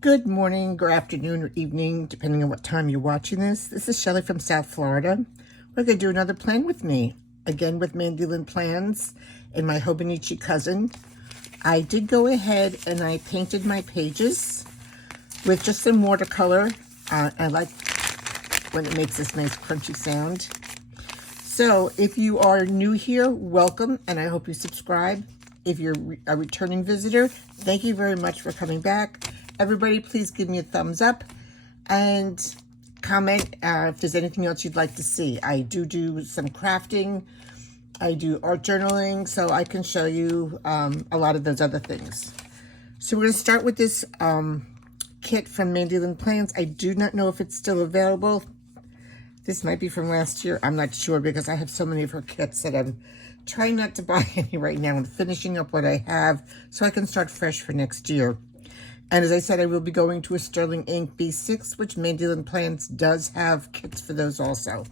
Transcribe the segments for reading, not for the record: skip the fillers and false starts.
Good morning, or afternoon, or evening, depending on what time you're watching this. This is Shelley from South Florida. We're going to do another plan with me. Again, with Mandolin Plans and my Hobonichi Cousin. I did go ahead and I painted my pages with just some watercolor. I like when it makes this nice crunchy sound. So if you are new here, welcome, and I hope you subscribe. If you're a returning visitor, thank you very much for coming back. Everybody, please give me a thumbs up and comment if there's anything else you'd like to see. I do some crafting. I do art journaling, so I can show you a lot of those other things. So we're going to start with this kit from Mandolin Plans. I do not know if it's still available. This might be from last year. I'm not sure because I have so many of her kits that I'm trying not to buy any right now and finishing up what I have so I can start fresh for next year. And as I said, I will be going to a Sterling Ink B6, which Mandolin Plans does have kits for those also.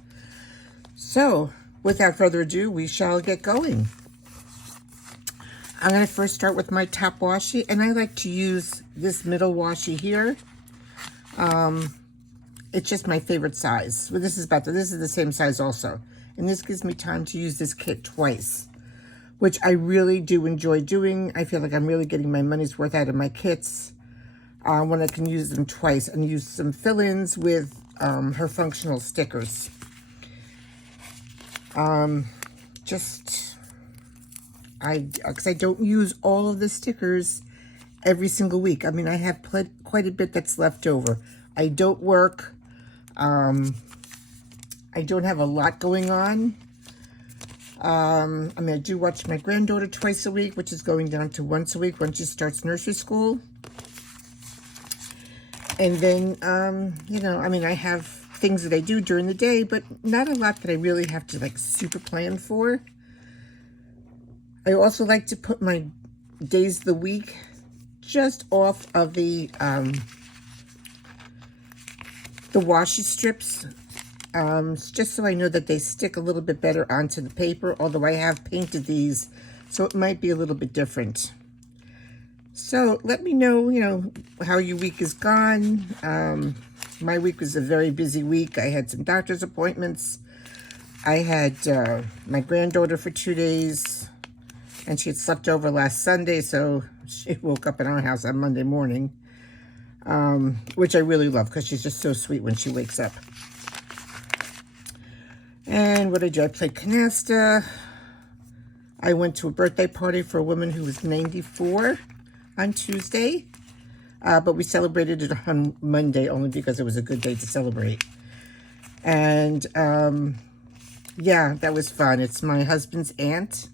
So, without further ado, we shall get going. I'm going to first start with my top washi, and I like to use this middle washi here. It's just my favorite size. Well, this is the same size also. And this gives me time to use this kit twice, which I really do enjoy doing. I feel like I'm really getting my money's worth out of my kits. When I can use them twice and use some fill-ins with her functional stickers. Because I don't use all of the stickers every single week. I mean, I have quite a bit that's left over. I don't work. I don't have a lot going on. I do watch my granddaughter twice a week, which is going down to once a week when she starts nursery school. And then, I have things that I do during the day, but not a lot that I really have to, super plan for. I also like to put my days of the week just off of the washi strips, just so I know that they stick a little bit better onto the paper, although I have painted these, so it might be a little bit different. So let me know, how your week is gone. My week was a very busy week. I had some doctor's appointments. I had my granddaughter for 2 days, and she had slept over last Sunday, so she woke up in our house on Monday morning, which I really love because she's just so sweet when she wakes up. And what did I do? I played canasta. I went to a birthday party for a woman who was 94. On Tuesday, but we celebrated it on Monday only because it was a good day to celebrate. And yeah, that was fun. It's my husband's aunt,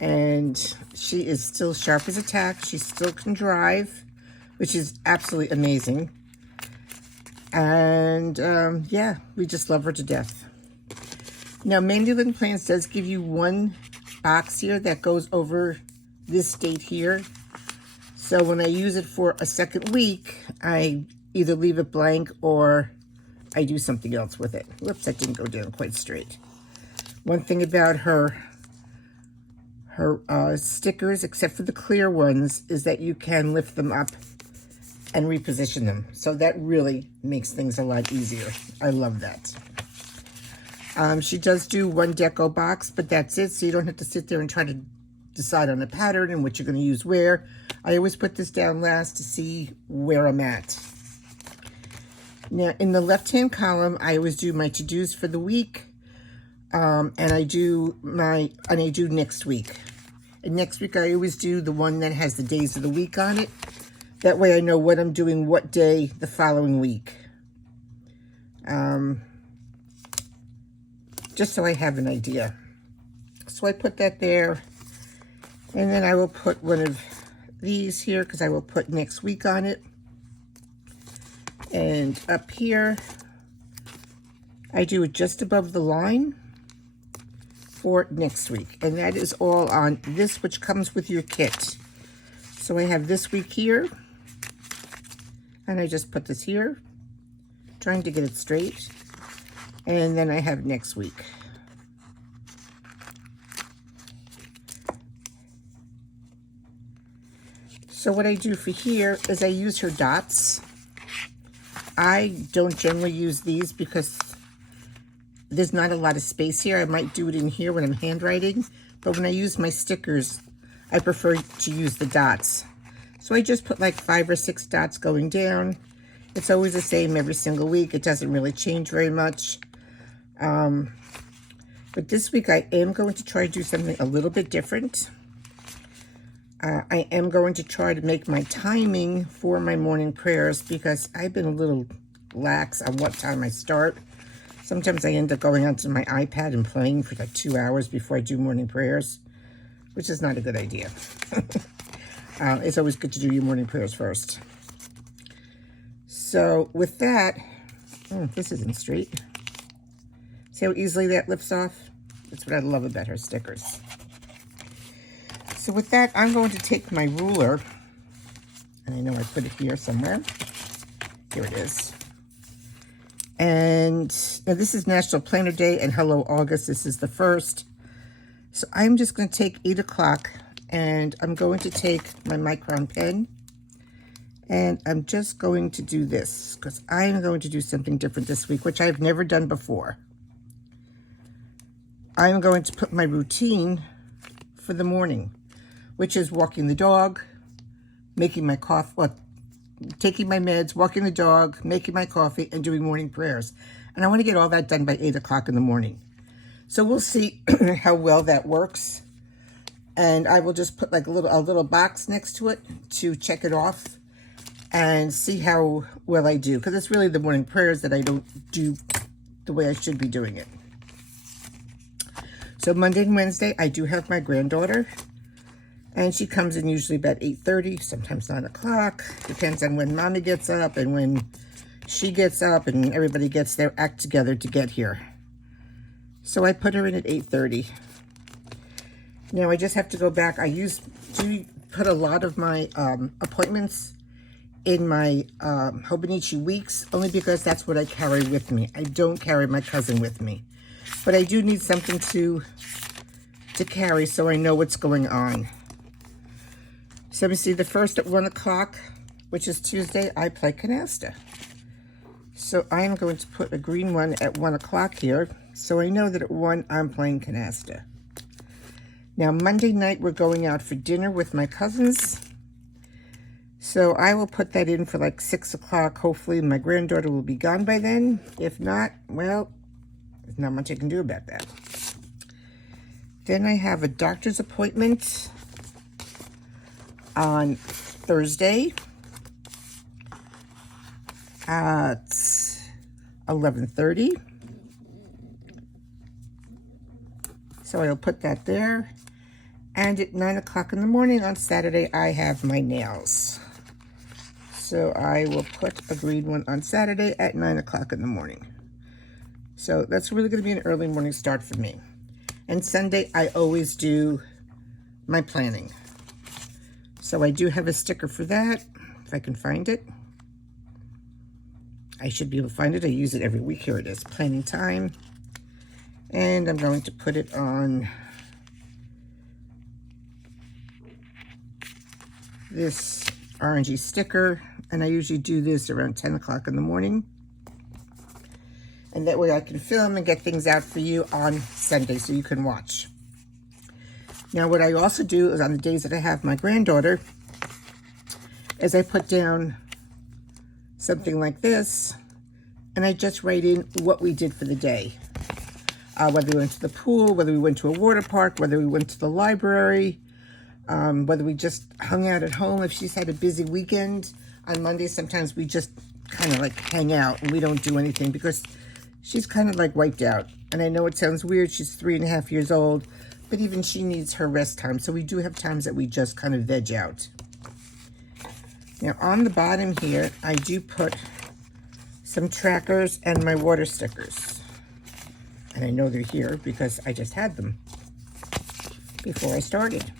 and she is still sharp as a tack. She still can drive, which is absolutely amazing. And yeah, we just love her to death. Now, Mandolin Plans does give you one box here that goes over this date here. So when I use it for a second week, I either leave it blank or I do something else with it. Whoops, that didn't go down quite straight. One thing about her stickers, except for the clear ones, is that you can lift them up and reposition them. So that really makes things a lot easier. I love that. She does do one deco box, but that's it. So you don't have to sit there and try to decide on a pattern and what you're going to use where. I always put this down last to see where I'm at. Now, in the left-hand column, I always do my to-dos for the week, and I do next week. And next week, I always do the one that has the days of the week on it. That way, I know what I'm doing what day the following week. Just so I have an idea. So I put that there. And then I will put one of these here because I will put next week on it. And up here, I do it just above the line for next week. And that is all on this, which comes with your kit. So I have this week here. And I just put this here, trying to get it straight. And then I have next week. So what I do for here is I use her dots. I don't generally use these because there's not a lot of space here. I might do it in here when I'm handwriting, but when I use my stickers, I prefer to use the dots. So I just put like 5 or 6 dots going down. It's always the same every single week. It doesn't really change very much. But this week I am going to try to do something a little bit different. I am going to try to make my timing for my morning prayers because I've been a little lax on what time I start. Sometimes I end up going onto my iPad and playing for like 2 hours before I do morning prayers, which is not a good idea. It's always good to do your morning prayers first. So with that, this isn't straight. See how easily that lifts off? That's what I love about her stickers. So with that, I'm going to take my ruler, and I know I put it here somewhere. Here it is. And now this is National Planner Day, and hello August, this is the 1st. So I'm just going to take 8 o'clock, and I'm going to take my Micron pen, and I'm just going to do this, because I'm going to do something different this week, which I've never done before. I'm going to put my routine for the morning, which is walking the dog, making my coffee, well, taking my meds, walking the dog, making my coffee, and doing morning prayers. And I want to get all that done by 8 o'clock in the morning. So we'll see how well that works. And I will just put like a little box next to it to check it off and see how well I do. Because it's really the morning prayers that I don't do the way I should be doing it. So Monday and Wednesday, I do have my granddaughter. And she comes in usually about 8:30, sometimes 9 o'clock. Depends on when Mommy gets up and when she gets up and everybody gets their act together to get here. So I put her in at 8:30. Now I just have to go back. I do put a lot of my appointments in my Hobonichi weeks, only because that's what I carry with me. I don't carry my cousin with me. But I do need something to carry so I know what's going on. So we see the first at 1 o'clock, which is Tuesday, I play canasta. So I'm going to put a green one at 1 o'clock here, so I know that at 1 I'm playing canasta. Now Monday night we're going out for dinner with my cousins. So I will put that in for like 6 o'clock. Hopefully my granddaughter will be gone by then. If not, well, there's not much I can do about that. Then I have a doctor's appointment on Thursday at 11:30. So I'll put that there. And at 9 o'clock in the morning on Saturday, I have my nails. So I will put a green one on Saturday at 9 o'clock in the morning. So that's really going to be an early morning start for me. And Sunday, I always do my planning. So I do have a sticker for that, if I can find it. I should be able to find it. I use it every week. Here it is, planning time. And I'm going to put it on this orangey sticker. And I usually do this around 10 o'clock in the morning. And that way I can film and get things out for you on Sunday so you can watch. Now, what I also do is on the days that I have my granddaughter, is I put down something like this, and I just write in what we did for the day. Whether we went to the pool, whether we went to a water park, whether we went to the library, whether we just hung out at home. If she's had a busy weekend, on Monday, sometimes we just kind of like hang out and we don't do anything because she's kind of like wiped out. And I know it sounds weird, she's 3.5 years old, but even she needs her rest time. So we do have times that we just kind of veg out. Now on the bottom here, I do put some trackers and my water stickers. And I know they're here because I just had them before I started.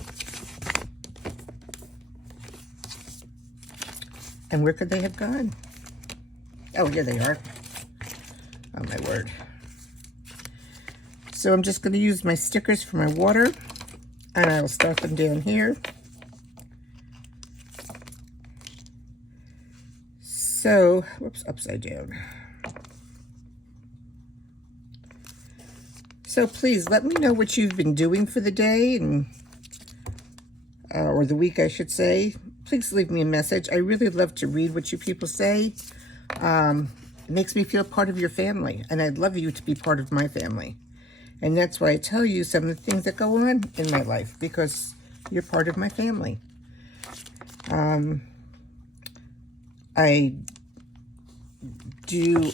And where could they have gone? Oh, here they are. Oh my word. So I'm just going to use my stickers for my water, and I will start them down here. So, whoops, upside down. So please let me know what you've been doing for the day, and or the week, I should say. Please leave me a message. I really love to read what you people say. It makes me feel part of your family, and I'd love you to be part of my family. And that's why I tell you some of the things that go on in my life, because you're part of my family. I do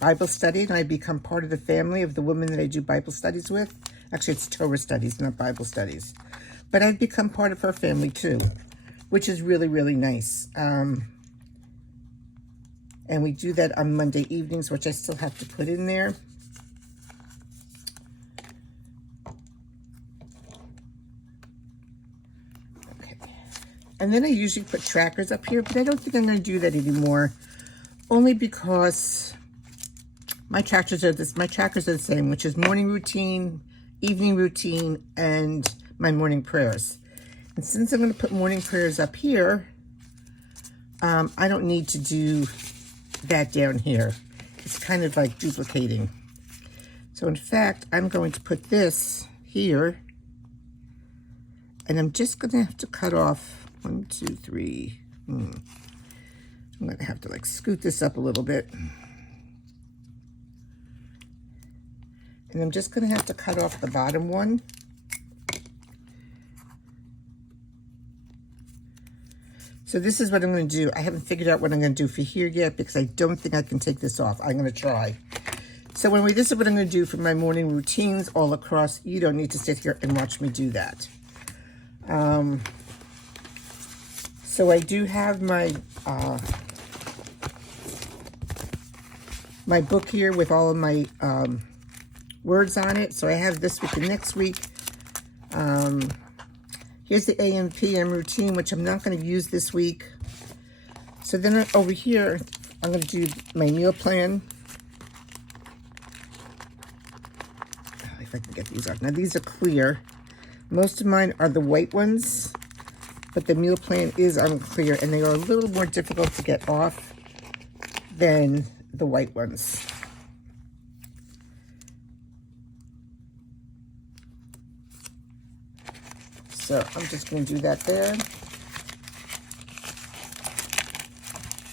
Bible study, and I become part of the family of the women that I do Bible studies with. Actually, it's Torah studies, not Bible studies. But I've become part of her family too, which is really, really nice. And we do that on Monday evenings, which I still have to put in there. Okay. And then I usually put trackers up here, but I don't think I'm going to do that anymore. Only because my trackers are the same, which is morning routine, evening routine, and my morning prayers. And since I'm going to put morning prayers up here, I don't need to do that down here. It's kind of like duplicating. So in fact, I'm going to put this here, and I'm just going to have to cut off 1, 2, 3. I'm going to have to like scoot this up a little bit. And I'm just going to have to cut off the bottom one. So this is what I'm going to do. I haven't figured out what I'm going to do for here yet, because I don't think I can take this off. I'm going to try. So anyway, this is what I'm going to do for my morning routines all across. You don't need to sit here and watch me do that. So I do have my my book here with all of my words on it. So I have this week and next week. Here's the AM PM routine, which I'm not going to use this week. So then over here, I'm going to do my meal plan. If I can get these off. Now these are clear. Most of mine are the white ones, but the meal plan is unclear, and they are a little more difficult to get off than the white ones. So I'm just going to do that there.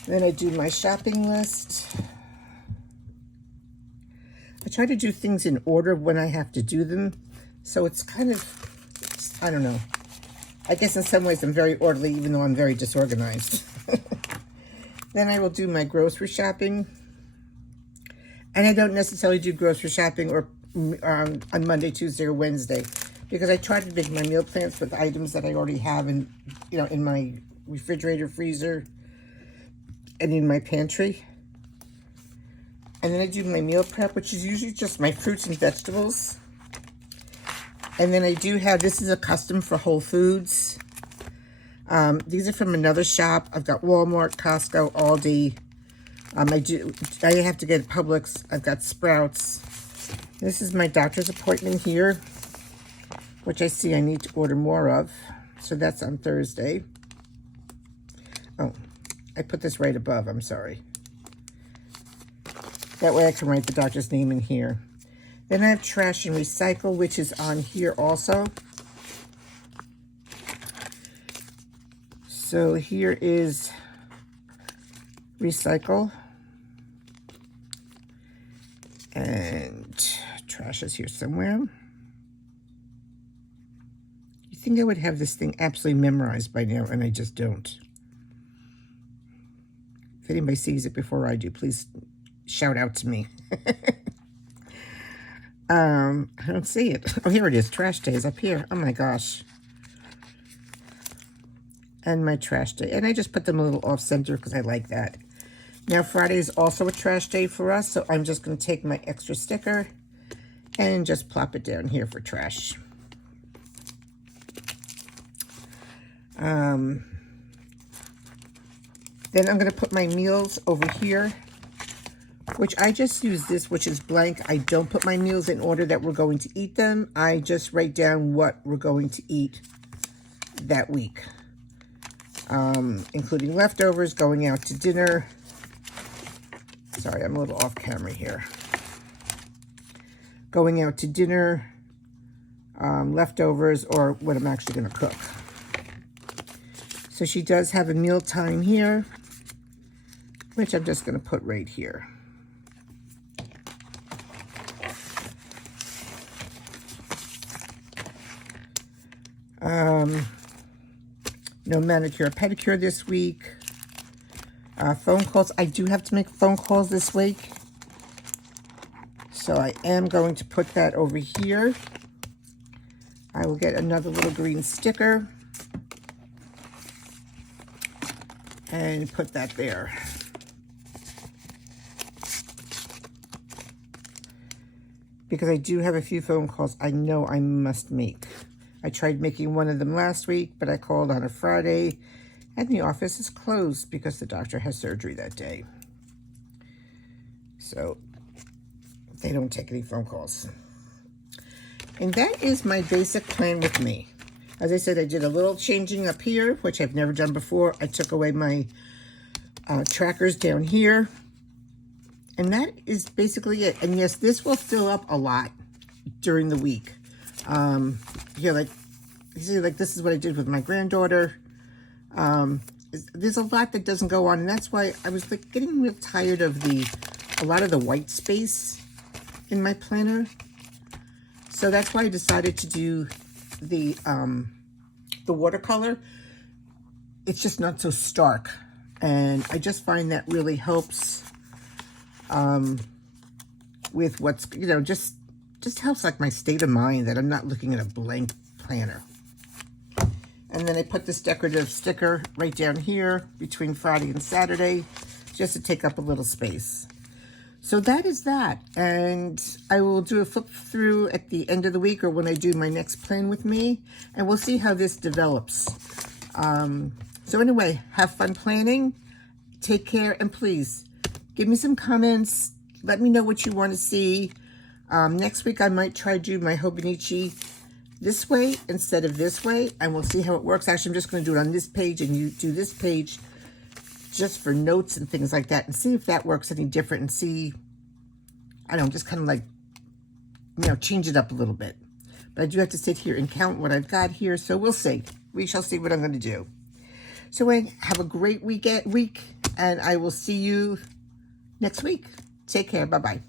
Then I do my shopping list. I try to do things in order when I have to do them. So it's kind of, I don't know. I guess in some ways I'm very orderly, even though I'm very disorganized. Then I will do my grocery shopping. And I don't necessarily do grocery shopping or on Monday, Tuesday, or Wednesday, because I try to make my meal plans with items that I already have in my refrigerator, freezer, and in my pantry. And then I do my meal prep, which is usually just my fruits and vegetables. And then I do have, this is a custom for Whole Foods. These are from another shop. I've got Walmart, Costco, Aldi. I have to get Publix. I've got Sprouts. This is my doctor's appointment here, which I see I need to order more of. So that's on Thursday. Oh, I put this right above. I'm sorry. That way I can write the doctor's name in here. Then I have trash and recycle, which is on here also. So here is recycle. And trash is here somewhere. You think I would have this thing absolutely memorized by now, and I just don't. If anybody sees it before I do, please shout out to me. I don't see it. Oh, here it is. Trash day is up here. Oh my gosh. And my trash day. And I just put them a little off center because I like that. Now Friday is also a trash day for us, so I'm just going to take my extra sticker and just plop it down here for trash. Then I'm going to put my meals over here, which I just use this, which is blank. I don't put my meals in order that we're going to eat them. I just write down what we're going to eat that week. including leftovers, going out to dinner. Sorry, I'm a little off camera here. Going out to dinner, leftovers, or what I'm actually going to cook. So she does have a meal time here, which I'm just going to put right here. No manicure or pedicure this week. Phone calls. I do have to make phone calls this week. So I am going to put that over here. I will get another little green sticker and put that there. Because I do have a few phone calls I know I must make. I tried making one of them last week, but I called on a Friday, and the office is closed because the doctor has surgery that day. So they don't take any phone calls. And that is my basic plan with me. As I said, I did a little changing up here, which I've never done before. I took away my trackers down here. And that is basically it. And yes, this will fill up a lot during the week. Here, like, you see, like, this is what I did with my granddaughter. There's a lot that doesn't go on, and that's why I was like getting real tired of a lot of the white space in my planner. So that's why I decided to do the watercolor. It's just not so stark, and I just find that really helps with what's, you know, just helps like my state of mind, that I'm not looking at a blank planner. And then I put this decorative sticker right down here between Friday and Saturday, just to take up a little space. So that is that. And I will do a flip through at the end of the week, or when I do my next plan with me, and we'll see how this develops. So anyway, have fun planning. Take care, and please give me some comments. Let me know what you want to see. Next week, I might try to do my Hobonichi this way instead of this way, and we'll see how it works. Actually, I'm just going to do it on this page, and you do this page just for notes and things like that, and see if that works any different, and see, I don't know, just kind of like, you know, change it up a little bit. But I do have to sit here and count what I've got here, so we'll see. We shall see what I'm going to do. So have a great week, and I will see you next week. Take care. Bye-bye.